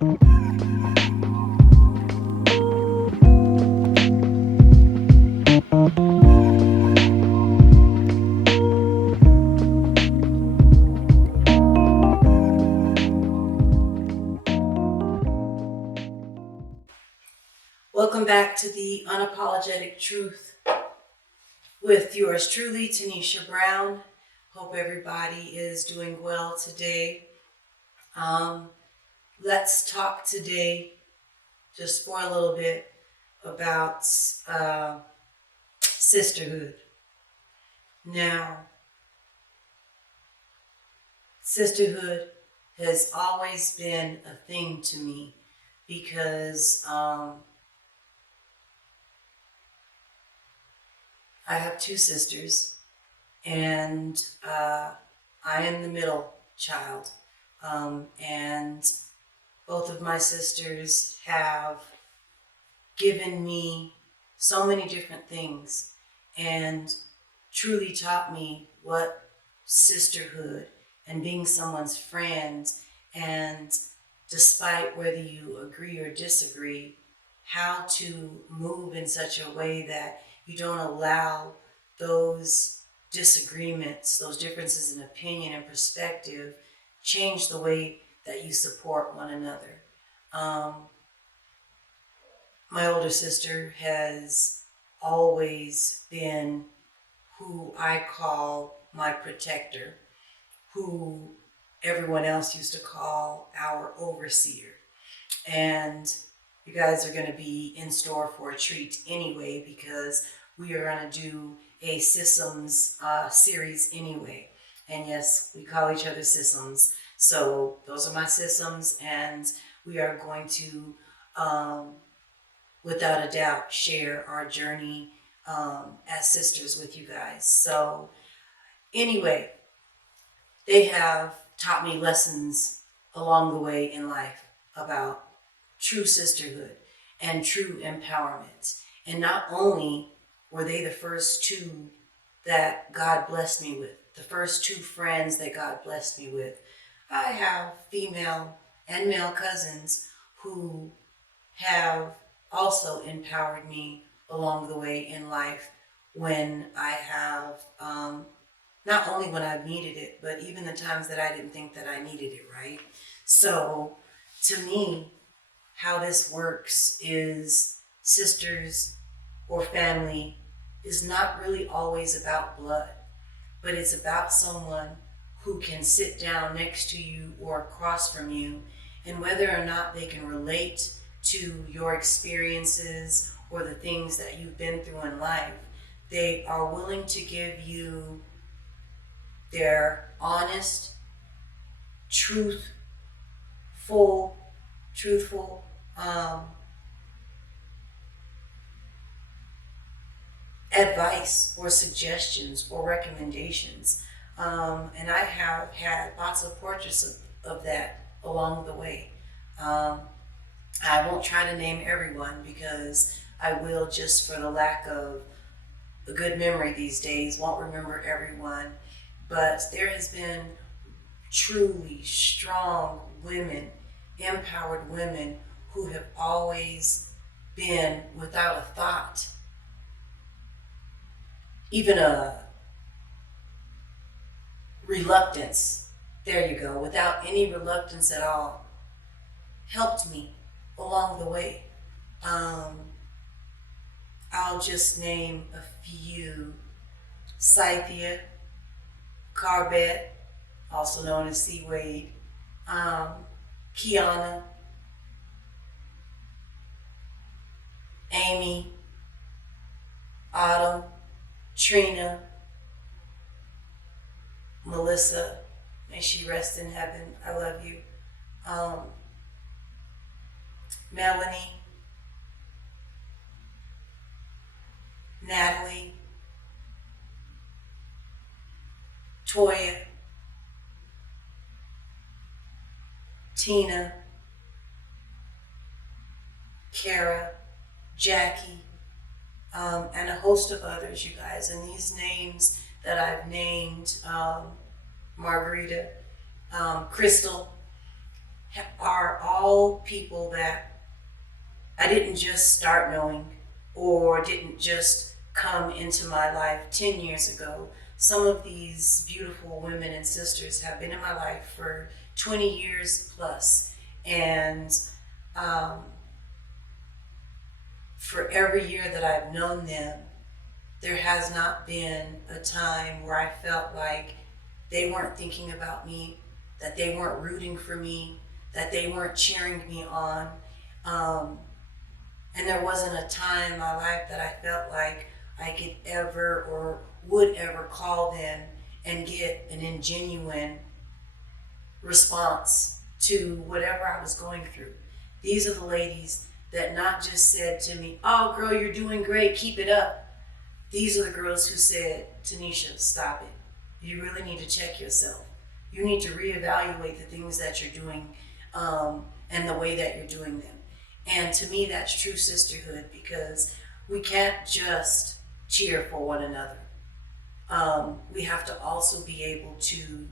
Welcome back to the Unapologetic Truth with yours truly, Tanisha Brown. Hope everybody is doing well today. Let's talk today just for a little bit about sisterhood. Now, sisterhood has always been a thing to me because I have two sisters, and I am the middle child. And both of my sisters have given me so many different things and truly taught me what sisterhood and being someone's friend, and despite whether you agree or disagree, how to move in such a way that you don't allow those disagreements, those differences in opinion and perspective, change the way that you support one another. My older sister has always been who I call my protector, who everyone else used to call our overseer. And you guys are going to be in store for a treat anyway, because we are going to do a Systems series anyway. And yes, we call each other Systems. So those are my Systems, and we are going to, without a doubt, share our journey as sisters with you guys. So anyway, they have taught me lessons along the way in life about true sisterhood and true empowerment. And not only were they the first two that God blessed me with, the first two friends that God blessed me with, I have female and male cousins who have also empowered me along the way in life when I have, not only when I've needed it, but even the times that I didn't think that I needed it, right? So to me, how this works is sisters or family is not really always about blood, but it's about someone who can sit down next to you or across from you, and whether or not they can relate to your experiences or the things that you've been through in life, they are willing to give you their honest, truthful advice or suggestions or recommendations. And I have had lots of portraits of that along the way. I won't try to name everyone, because I will, just for the lack of a good memory these days, won't remember everyone. But there has been truly strong women, empowered women, who have always been without a thought, even a reluctance, there you go, without any reluctance at all, helped me along the way. I'll just name a few: Scythia, Carbet, also known as C. Wade, Kiana, Amy, Autumn, Trina, Melissa, may she rest in heaven, I love you, Melanie, Natalie, Toya, Tina, Kara, Jackie, and a host of others, you guys. And these names that I've named, Margarita, Crystal, are all people that I didn't just start knowing or didn't just come into my life 10 years ago. Some of these beautiful women and sisters have been in my life for 20 years plus. And um, for every year that I've known them, there has not been a time where I felt like they weren't thinking about me, that they weren't rooting for me, that they weren't cheering me on. Um, and there wasn't a time in my life that I felt like I could ever or would ever call them and get an ingenuine response to whatever I was going through. These are the ladies that not just said to me, "Oh, girl, you're doing great, keep it up." These are the girls who said, "Tanisha, stop it. You really need to check yourself. You need to reevaluate the things that you're doing and the way that you're doing them." And to me, that's true sisterhood, because we can't just cheer for one another. We have to also be able to,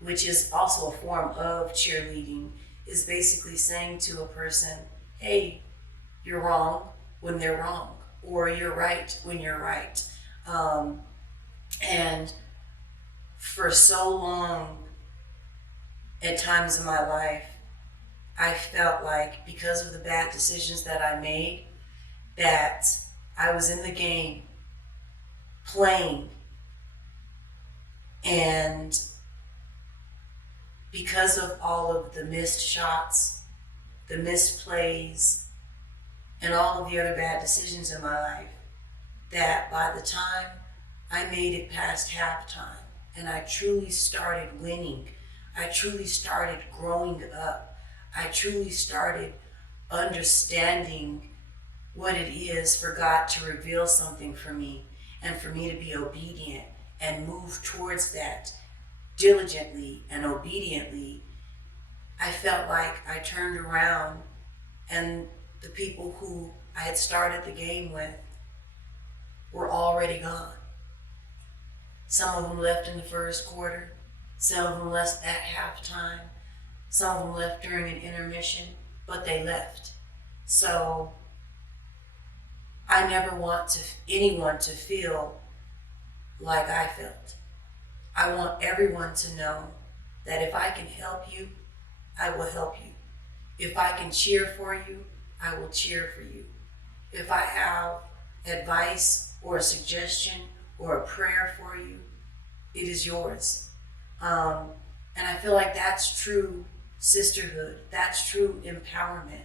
which is also a form of cheerleading, is basically saying to a person, "Hey, you're wrong," when they're wrong, or "You're right," when you're right. And for so long, at times in my life, I felt like because of the bad decisions that I made, that I was in the game playing, and because of all of the missed shots, the missed plays, and all of the other bad decisions in my life, that by the time I made it past halftime and I truly started winning, I truly started growing up, I truly started understanding what it is for God to reveal something for me and for me to be obedient and move towards that diligently and obediently. I felt like I turned around and the people who I had started the game with were already gone. Some of them left in the first quarter, some of them left at halftime, some of them left during an intermission, but they left. So I never want anyone to feel like I felt. I want everyone to know that if I can help you, I will help you. If I can cheer for you, I will cheer for you. If I have advice or a suggestion or a prayer for you, it is yours. And I feel like that's true sisterhood. That's true empowerment.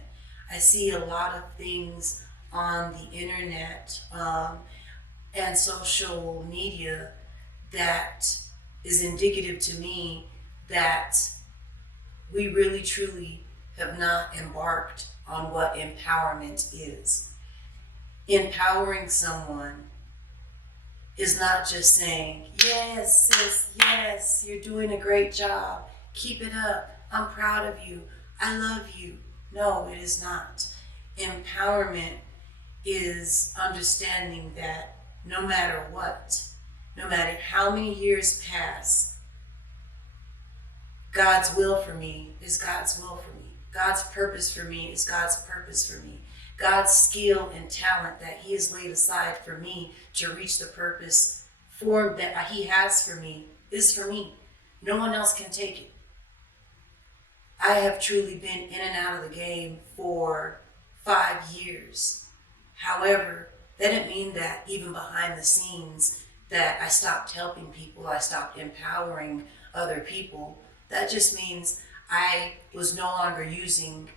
I see a lot of things on the internet and social media that is indicative to me that we really truly have not embarked on what empowerment is. Empowering someone is not just saying, "Yes, sis, yes, you're doing a great job. Keep it up. I'm proud of you. I love you." No, it is not. Empowerment is understanding that no matter what, no matter how many years pass, God's will for me is God's will for me. God's purpose for me is God's purpose for me. God's skill and talent that He has laid aside for me to reach the purpose form that He has for me is for me. No one else can take it. I have truly been in and out of the game for 5 years. However, that didn't mean that even behind the scenes that I stopped helping people, I stopped empowering other people. That just means I was no longer using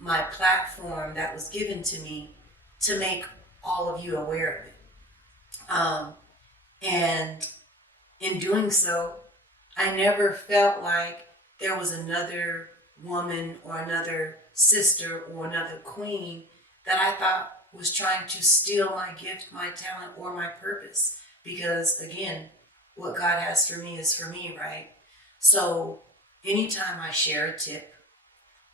my platform that was given to me to make all of you aware of it. And in doing so, I never felt like there was another woman or another sister or another queen that I thought was trying to steal my gift, my talent, or my purpose. Because again, what God has for me is for me, right? So anytime I share a tip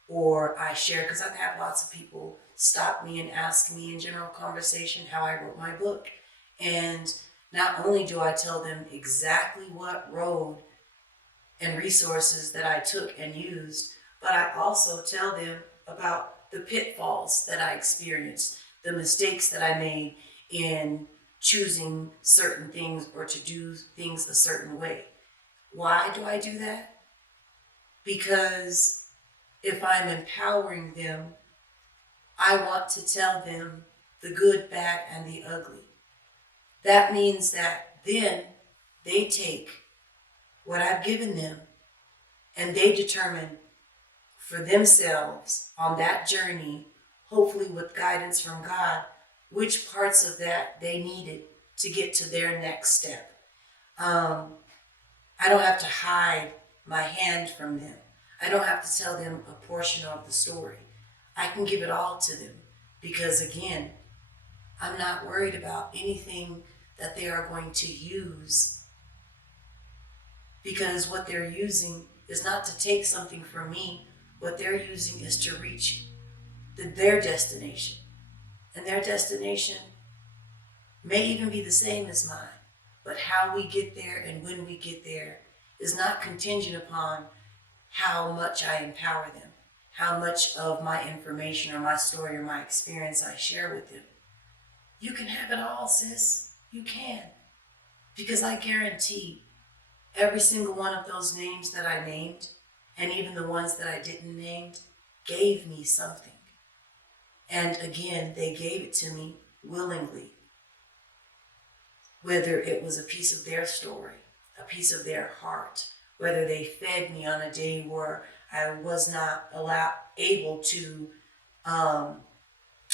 or I share, because I've had lots of people stop me and ask me in general conversation how I wrote my book. And not only do I tell them exactly what road and resources that I took and used, but I also tell them about the pitfalls that I experienced, the mistakes that I made in choosing certain things or to do things a certain way. Why do I do that? Because if I'm empowering them, I want to tell them the good, bad, and the ugly. That means that then they take what I've given them and they determine for themselves on that journey, hopefully with guidance from God, which parts of that they needed to get to their next step. I don't have to hide my hand from them. I don't have to tell them a portion of the story. I can give it all to them because, again, I'm not worried about anything that they are going to use, because what they're using is not to take something from me. What they're using is to reach their destination. And their destination may even be the same as mine. But how we get there and when we get there is not contingent upon how much I empower them, how much of my information or my story or my experience I share with them. You can have it all, sis. You can. Because I guarantee every single one of those names that I named, and even the ones that I didn't name, gave me something. And again, they gave it to me willingly. Whether it was a piece of their story, a piece of their heart, whether they fed me on a day where I was not able to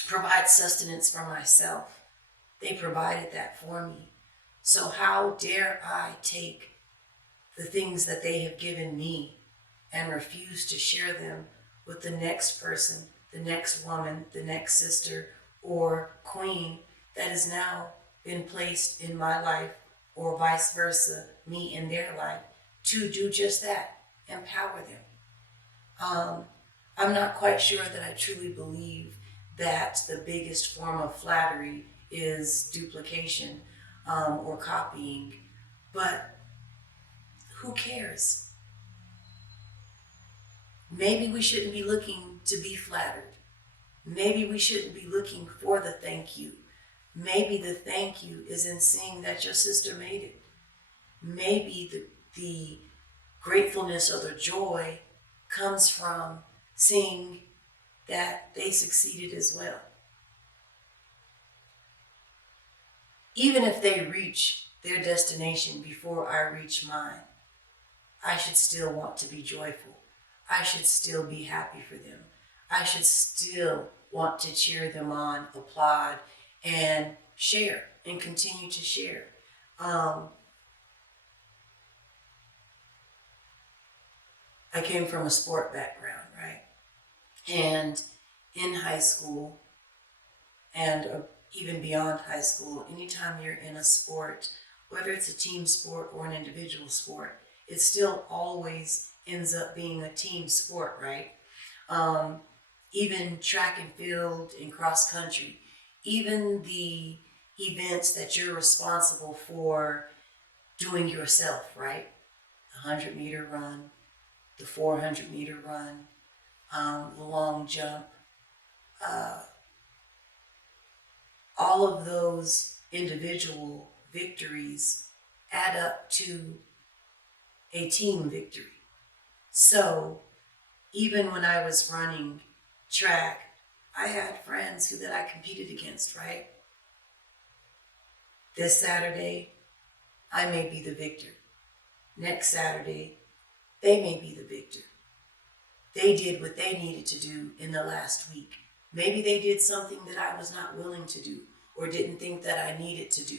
provide sustenance for myself. They provided that for me. So how dare I take the things that they have given me and refuse to share them with the next person, the next woman, the next sister or queen that has now been placed in my life, or vice versa, me in their life, to do just that, empower them. I'm not quite sure that I truly believe that the biggest form of flattery is duplication or copying, but who cares? Maybe we shouldn't be looking to be flattered. Maybe we shouldn't be looking for the thank you. Maybe the thank you is in seeing that your sister made it. Maybe the gratefulness or the joy comes from seeing that they succeeded as well. Even if they reach their destination before I reach mine, I should still want to be joyful. I should still be happy for them. I should still want to cheer them on, applaud, and share and continue to share. I came from a sport background, right? And in high school and even beyond high school, anytime you're in a sport, whether it's a team sport or an individual sport, it still always ends up being a team sport, right? Even track and field and cross country, even the events that you're responsible for doing yourself, right? The 100-meter run, the 400-meter run, the long jump, all of those individual victories add up to a team victory. So even when I was running track, I had friends that I competed against, right? This Saturday, I may be the victor. Next Saturday, they may be the victor. They did what they needed to do in the last week. Maybe they did something that I was not willing to do or didn't think that I needed to do.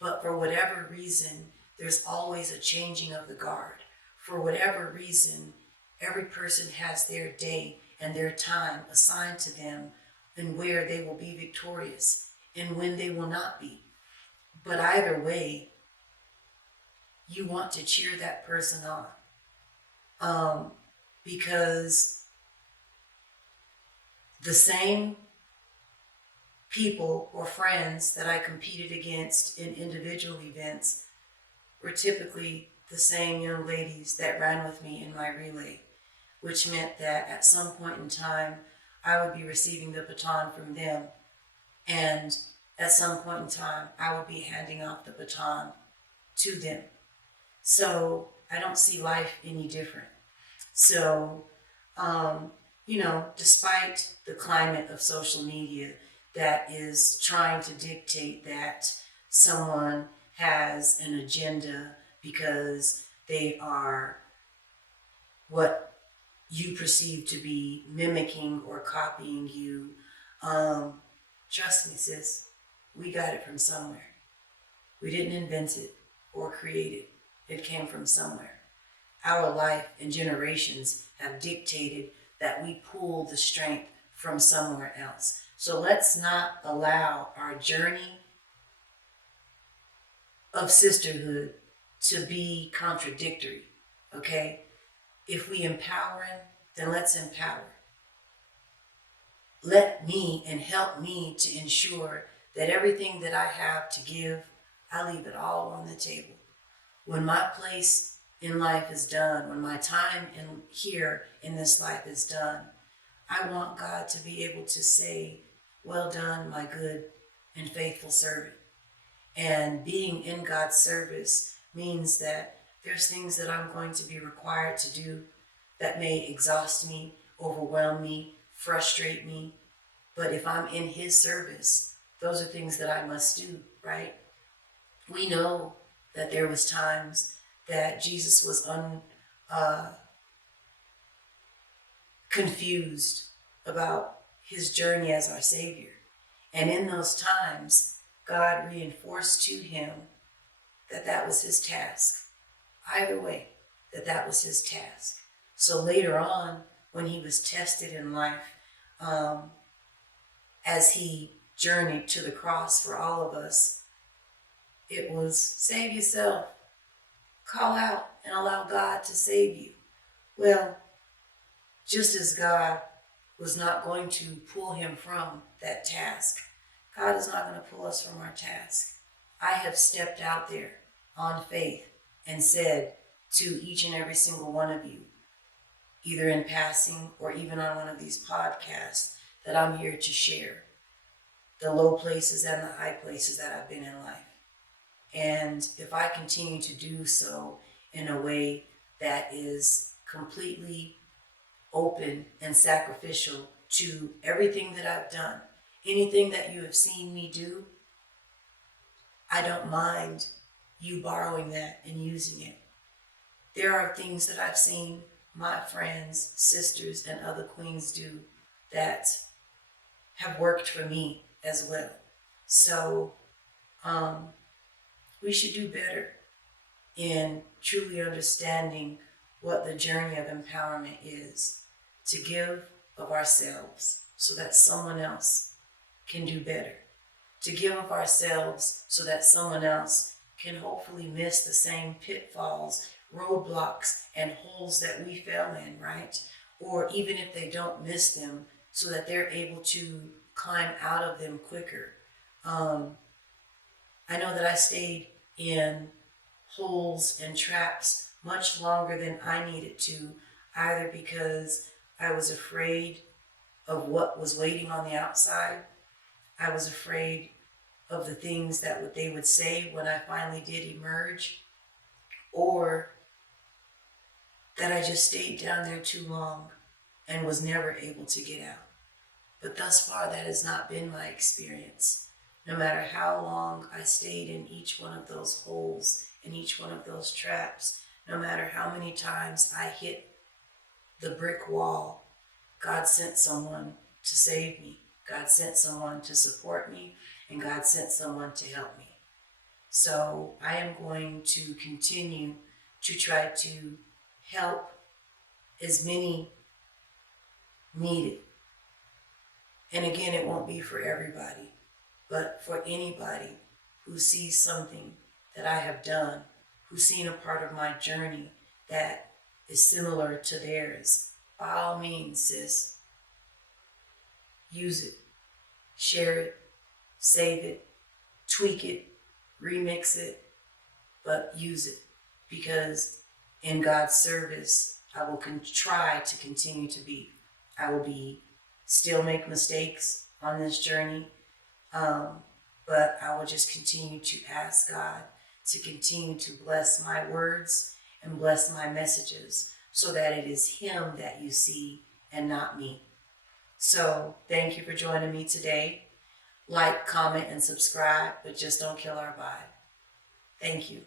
But for whatever reason, there's always a changing of the guard. For whatever reason, every person has their day and their time assigned to them and where they will be victorious and when they will not be. But either way, you want to cheer that person on. Because the same people or friends that I competed against in individual events were typically the same young ladies that ran with me in my relay. which meant that at some point in time, I would be receiving the baton from them. And at some point in time, I would be handing off the baton to them. So I don't see life any different. So, despite the climate of social media that is trying to dictate that someone has an agenda because they are what you perceive to be mimicking or copying you, trust me, sis, we got it from somewhere. We didn't invent it or create it. It came from somewhere. Our life and generations have dictated that we pull the strength from somewhere else. So let's not allow our journey of sisterhood to be contradictory, okay? If we empowering, then let's empower. Let me and help me to ensure that everything that I have to give, I leave it all on the table. When my place in life is done, when my time here in this life is done, I want God to be able to say, well done, my good and faithful servant. And being in God's service means that there's things that I'm going to be required to do that may exhaust me, overwhelm me, frustrate me. But if I'm in His service, those are things that I must do, right? We know that there was times that Jesus was confused about His journey as our Savior. And in those times, God reinforced to Him that that was His task. Either way, that was His task. So later on, when He was tested in life, as He journeyed to the cross for all of us, it was save yourself, call out and allow God to save you. Well, just as God was not going to pull Him from that task, God is not going to pull us from our task. I have stepped out there on faith and said to each and every single one of you, either in passing or even on one of these podcasts, that I'm here to share the low places and the high places that I've been in life. And if I continue to do so in a way that is completely open and sacrificial to everything that I've done, anything that you have seen me do, I don't mind you borrowing that and using it. There are things that I've seen my friends, sisters, and other queens do that have worked for me as well. So we should do better in truly understanding what the journey of empowerment is, to give of ourselves so that someone else can do better, to give of ourselves so that someone else can hopefully miss the same pitfalls, roadblocks, and holes that we fell in, right? Or even if they don't miss them, so that they're able to climb out of them quicker. I know that I stayed in holes and traps much longer than I needed to, either because I was afraid of what was waiting on the outside. I was afraid of the things that they would say when I finally did emerge, or that I just stayed down there too long and was never able to get out. But thus far, that has not been my experience. No matter how long I stayed in each one of those holes, in each one of those traps, no matter how many times I hit the brick wall, God sent someone to save me. God sent someone to support me, and God sent someone to help me. So I am going to continue to try to help as many needed. And again, it won't be for everybody, but for anybody who sees something that I have done, who's seen a part of my journey that is similar to theirs. By all means, sis, use it, share it, save it, tweak it, remix it, but use it, because in God's service, I will try to continue to be. I will be still make mistakes on this journey, but I will just continue to ask God to continue to bless my words and bless my messages so that it is Him that you see and not me. So thank you for joining me today. Like, comment, and subscribe, but just don't kill our vibe. Thank you.